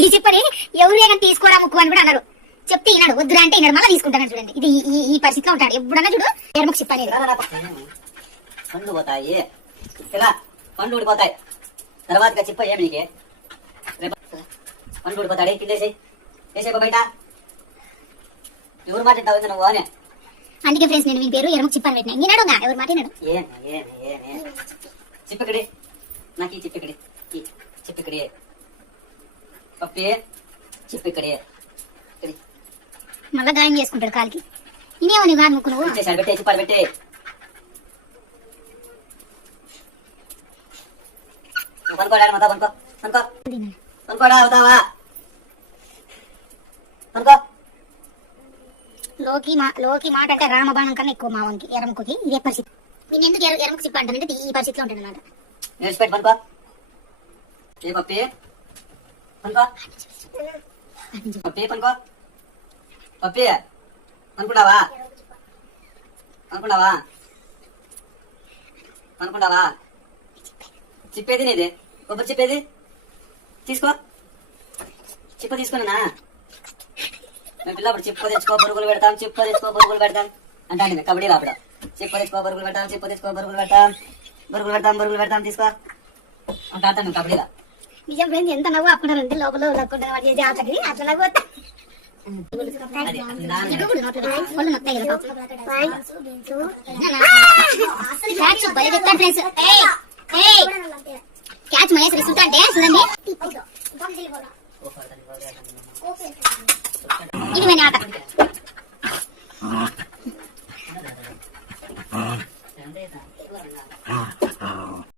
ఈ చెప్పని ఎవరు ఏమైనా తీసుకోరా ముక్కు అని కూడా అన్నారు. చెప్తే ఈనాడు వద్దురా అంటే ఈనాడు మళ్ళీ తీసుకుంటాను. చూడండి ఇది ఈ పరిస్థితిలో ఉంటాడు. ఎప్పుడన్నా చూడు ఎర్రముఖ చిప్ప అనేది. పండ్లు పోతాయి, ఇలా పండ్లు ఊడిపోతాయి. తర్వాత చిప్ప ఏమి నీకే పండ్లు ఊడిపోతాడు. కిందేసి వేసే బయట ఎవరు మాట్లాడతావు నువ్వు అని. అందుకే ఫ్రెండ్స్ నేను మీ పేరు ఎర్రముఖ చిప్ప అని పెట్టినా. ఈనాడు ఎవరు మాట్లాడాడు. చిప్పకిడి నాకు ఈ చిప్పికిడి చిప్పికిడి పప్పి చిప్పికిడి మళ్ళా గాయం చేసుకుంటాడు కాలికి. ఇనేమో నీ గాని ముక్కు నువ్వు పెట్టే చిప్పాడు పెట్టే. పనుకోడా మతా పనుకో పనుకో పనుకోడా అవుతావా పనుకో. లోకి మాట అంటే రామబాణం కన్నా ఎక్కువ మావంకి ఎర్రముఖకి ఇదే పరిస్థితి. నేను ఎందుకు ఎర్రముఖ చిప్ప అంటానంటే ఈ పరిస్థితిలో ఉంటాను అన్నమాట. నేర్చిపెట్టి పనుకో. ఏ పప్పి పనుకో పప్పి పనుకో పప్పి అనుకున్నావా అనుకున్నావా అనుకున్నావా. చిప్పేది నీది కొబ్బరి చిప్పేది తీసుకో. చిప్ప తీసుకున్నా మేము పిల్లప్పుడు చిప్ప తెచ్చుకో బరుగులు పెడతాం చిప్ప తెచ్చుకో బరుగులు పెడతాం అంటే కబడ్డీలో అప్పుడు చిప్ప తెచ్చుకో బరుగులు పెడతాం చిప్ప తెచ్చుకో బరుగులు పెడతాం బరుగులు పెడతాం తీసుకో అంటే అంటాను మేము కబడ్డీలో. నిజం ఫ్రెండ్స్ ఎంత నవ్వు అప్పుడంటే లోపల లక్కుంటారు వాటి చేసి ఆటకి అట్లా నవ్వు క్యాచ్ మహేష్ రిసుల్తా అంటే చూడండి ఇది మన ఆట.